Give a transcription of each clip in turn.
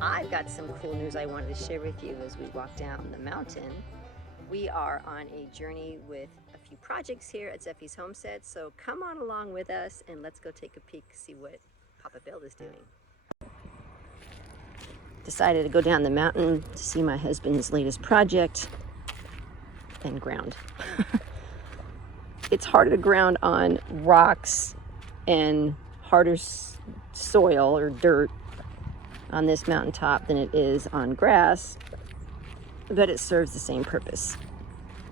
I've got some cool news I wanted to share with you as we walk down the mountain. We are on a journey with a few projects here at Zephys Homestead, so come on along with us and let's go take a peek, see what Papa Bill is doing. Decided to go down the mountain to see my husband's latest project and ground. It's harder to ground on rocks and harder soil or dirt on this mountaintop than it is on grass, but it serves the same purpose,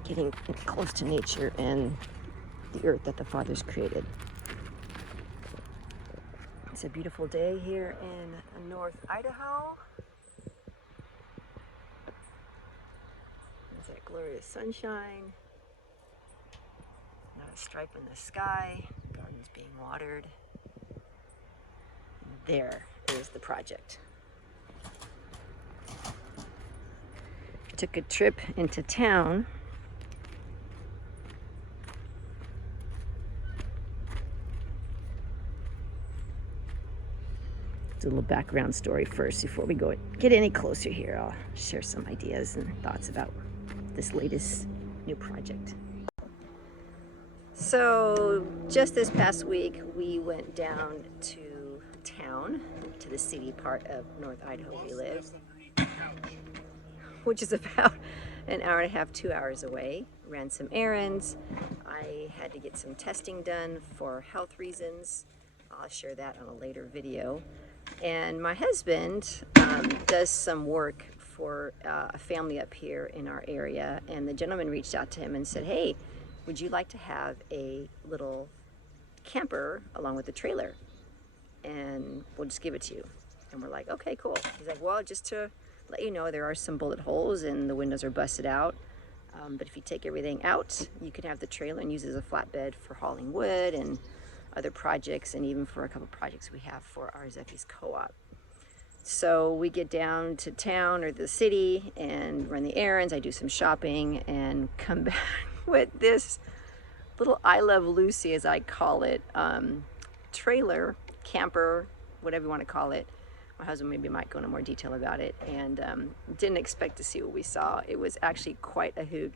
getting close to nature and the earth that the Father's created. It's a beautiful day here in North Idaho. There's that glorious sunshine, not a stripe in the sky, gardens being watered. There is the project. Took a trip into town do a little background story first before we get any closer here. I'll share some ideas and thoughts about this latest new project. So just this past week we went down to town, to the city part of North Idaho we live, which is about an hour and a half, 2 hours away. Ran some errands. I had to get some testing done for health reasons. I'll share that on a later video. And my husband does some work for a family up here in our area, and the gentleman reached out to him and said, hey, would you like to have a little camper along with the trailer? And we'll just give it to you. And we're like, okay, cool. He's like, well, just to let you know, there are some bullet holes and the windows are busted out. But if you take everything out, you can have the trailer and use it as a flatbed for hauling wood and other projects, and even for a couple projects we have for our Zephys co-op. So we get down to town or the city and run the errands. I do some shopping and come back with this little I Love Lucy, as I call it, trailer, camper, whatever you want to call it. My husband maybe might go into more detail about it, and didn't expect to see what we saw. It was actually quite a hoot.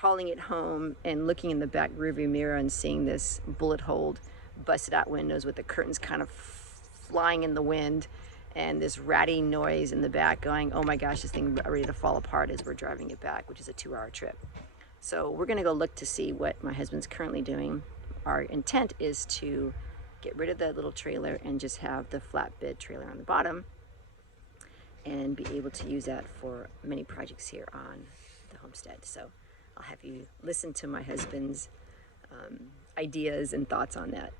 Hauling it home and looking in the back rearview mirror and seeing this bullet hole, busted out windows with the curtains kind of flying in the wind, and this ratty noise in the back going, oh my gosh, this thing ready to fall apart as we're driving it back, which is a 2-hour trip. So we're gonna go look to see what my husband's currently doing. Our intent is to get rid of that little trailer and just have the flatbed trailer on the bottom and be able to use that for many projects here on the homestead. So I'll have you listen to my husband's ideas and thoughts on that.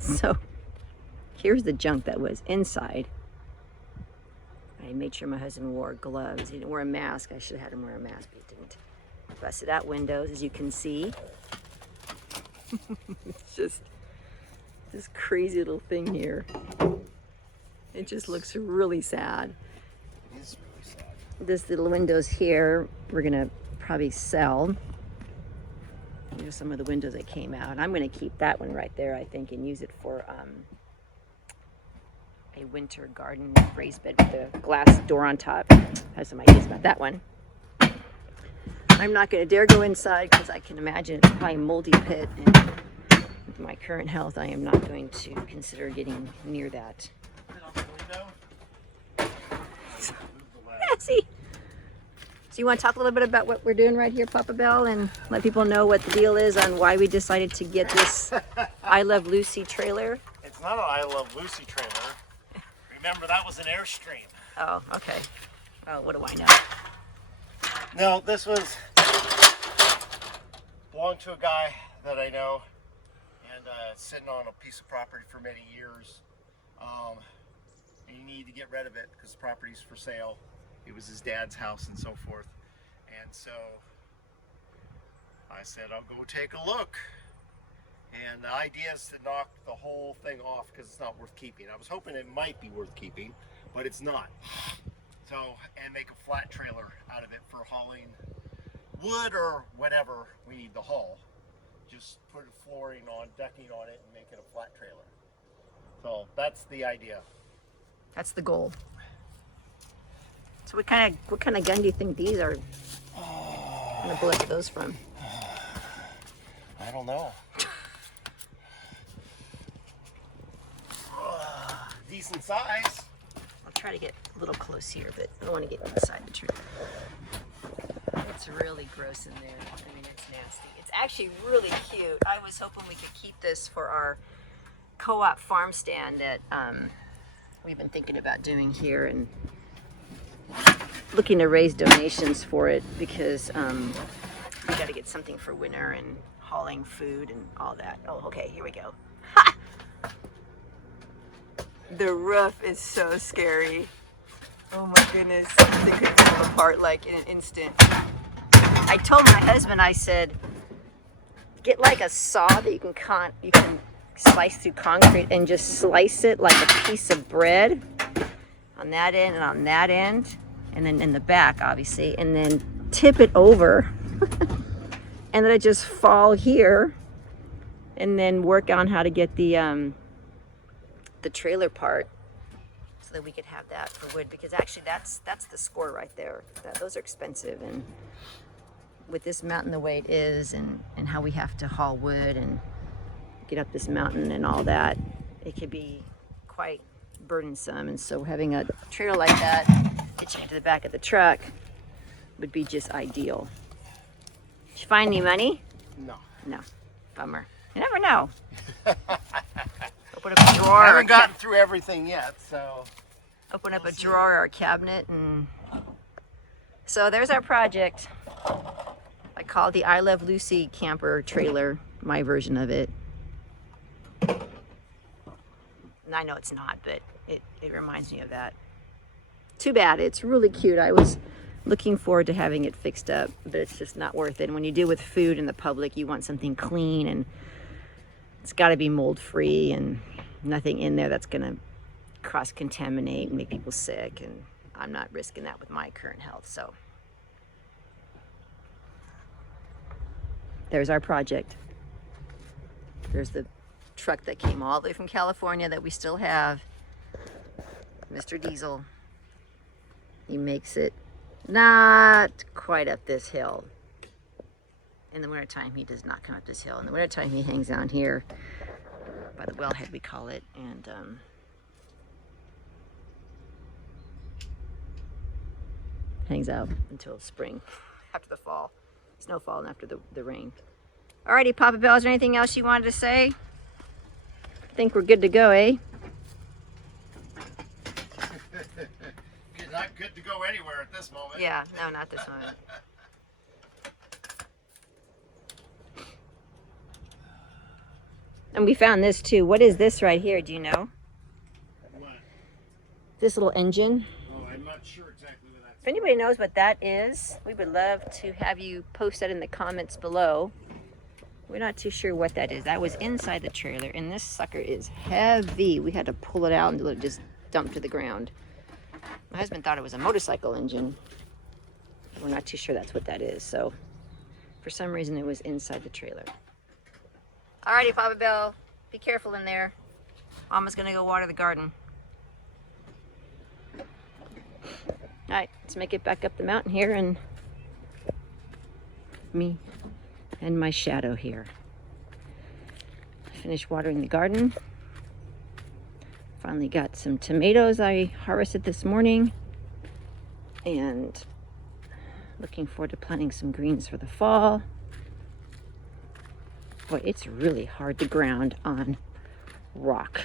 So here's the junk that was inside. I made sure my husband wore gloves. He didn't wear a mask. I should have had him wear a mask, but he didn't. Busted out windows, as you can see. It's just this crazy little thing here. It just looks really sad. It is really sad. This little windows here, we're gonna probably sell. Here's some of the windows that came out. I'm gonna keep that one right there, I think, and use it for a winter garden raised bed with a glass door on top. I have some ideas about that one. I'm not going to dare go inside because I can imagine it's probably a moldy pit, and with my current health I am not going to consider getting near that. Put it on the window. Messy. So you want to talk a little bit about what we're doing right here, Papa Bell, and let people know what the deal is on why we decided to get this I Love Lucy trailer? It's not an I Love Lucy trailer. Remember, that was an Airstream. Oh, okay. Oh, what do I know? No, this belonged to a guy that I know, and sitting on a piece of property for many years. And you need to get rid of it because the property's for sale. It was his dad's house and so forth. And so I said, I'll go take a look. And the idea is to knock the whole thing off because it's not worth keeping. I was hoping it might be worth keeping, but it's not. So, and make a flat trailer out of it for hauling wood or whatever we need to haul. Just put flooring on, decking on it, and make it a flat trailer. So that's the idea. That's the goal. So what kind of gun do you think these are? Where the bullet are those from? I don't know. Decent size. I'll try to get a little close here, but I don't want to get inside the tree. It's really gross in there. I mean, it's nasty. It's actually really cute. I was hoping we could keep this for our co-op farm stand that we've been thinking about doing here, and looking to raise donations for it because we got to get something for winter and hauling food and all that. Oh, okay, here we go. Ha! The roof is so scary. Oh my goodness, it could fall apart like in an instant. I told my husband, I said, get like a saw that you can slice through concrete and just slice it like a piece of bread on that end and on that end, and then in the back, obviously, and then tip it over, and then I just fall here, and then work on how to get the trailer part so that we could have that for wood, because actually that's the score right there. Those are expensive, and with this mountain the way it is, and how we have to haul wood and get up this mountain and all that, it could be quite burdensome. And so having a trailer like that hitching into the back of the truck would be just ideal. Did you find any money? No. Bummer. You never know. Open up a drawer. I haven't gotten through everything yet, so. Open up a drawer or a cabinet, and so there's our project. I call it the I Love Lucy camper trailer, my version of it. And I know it's not, but it reminds me of that. Too bad. It's really cute. I was looking forward to having it fixed up, but it's just not worth it. And when you deal with food in the public, you want something clean, and it's got to be mold free and nothing in there that's going to cross-contaminate and make people sick, and I'm not risking that with my current health. So there's our project. There's the truck that came all the way from California that we still have, Mr. Diesel. He makes it not quite up this hill. In the wintertime, he does not come up this hill. In the wintertime, he hangs down here by the wellhead, we call it, and hangs out until spring, after the fall, snowfall, and after the rain. Alrighty, Papa Bell, is there anything else you wanted to say? I think we're good to go, eh? You're not good to go anywhere at this moment. Yeah, no, not this moment. And we found this too. What is this right here? Do you know? What? This little engine. Oh, I'm not sure exactly what that's. If anybody knows what that is, we would love to have you post that in the comments below. We're not too sure what that is. That was inside the trailer, and this sucker is heavy. We had to pull it out until it just dumped to the ground. My husband thought it was a motorcycle engine. We're not too sure that's what that is. So for some reason it was inside the trailer. Alrighty, Papa Bell, be careful in there. Mama's gonna go water the garden. Alright, let's make it back up the mountain here, and me and my shadow here. Finished watering the garden. Finally got some tomatoes I harvested this morning, and Looking forward to planting some greens for the fall. Boy, it's really hard to ground on rock.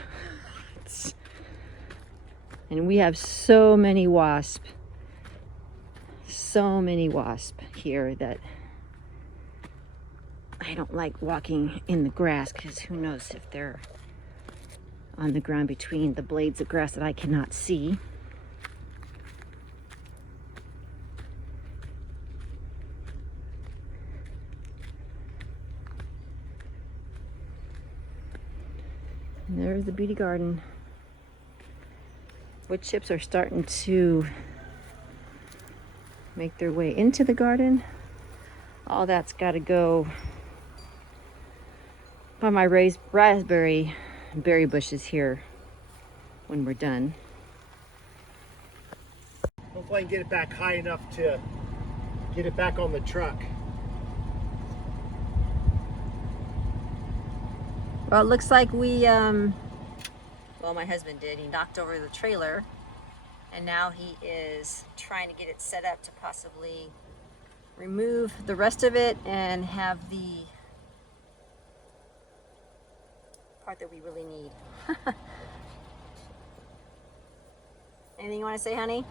And we have so many wasps here that I don't like walking in the grass, because who knows if they're on the ground between the blades of grass that I cannot see. And there's the beauty garden. Wood chips are starting to make their way into the garden. All that's got to go by my raised raspberry berry bushes here when we're done. Hopefully I can get it back high enough to get it back on the truck. Well, it looks like we, well, my husband did. He knocked over the trailer, and now he is trying to get it set up to possibly remove the rest of it and have the part that we really need. Anything you want to say, honey?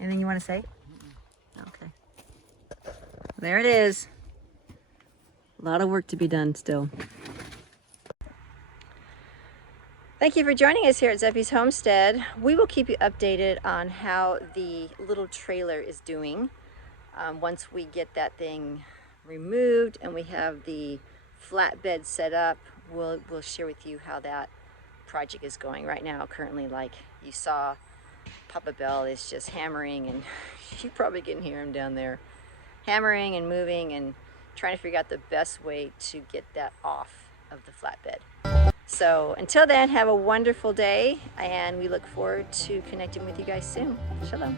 Anything you want to say? Okay. There it is. A lot of work to be done still. Thank you for joining us here at Zephys Homestead. We will keep you updated on how the little trailer is doing. Once we get that thing removed and we have the flatbed set up, we'll share with you how that project is going. Right now, currently, like you saw, Papa Bell is just hammering, and you probably can hear him down there, hammering and moving and trying to figure out the best way to get that off of the flatbed. So until then, have a wonderful day, and we look forward to connecting with you guys soon. Shalom.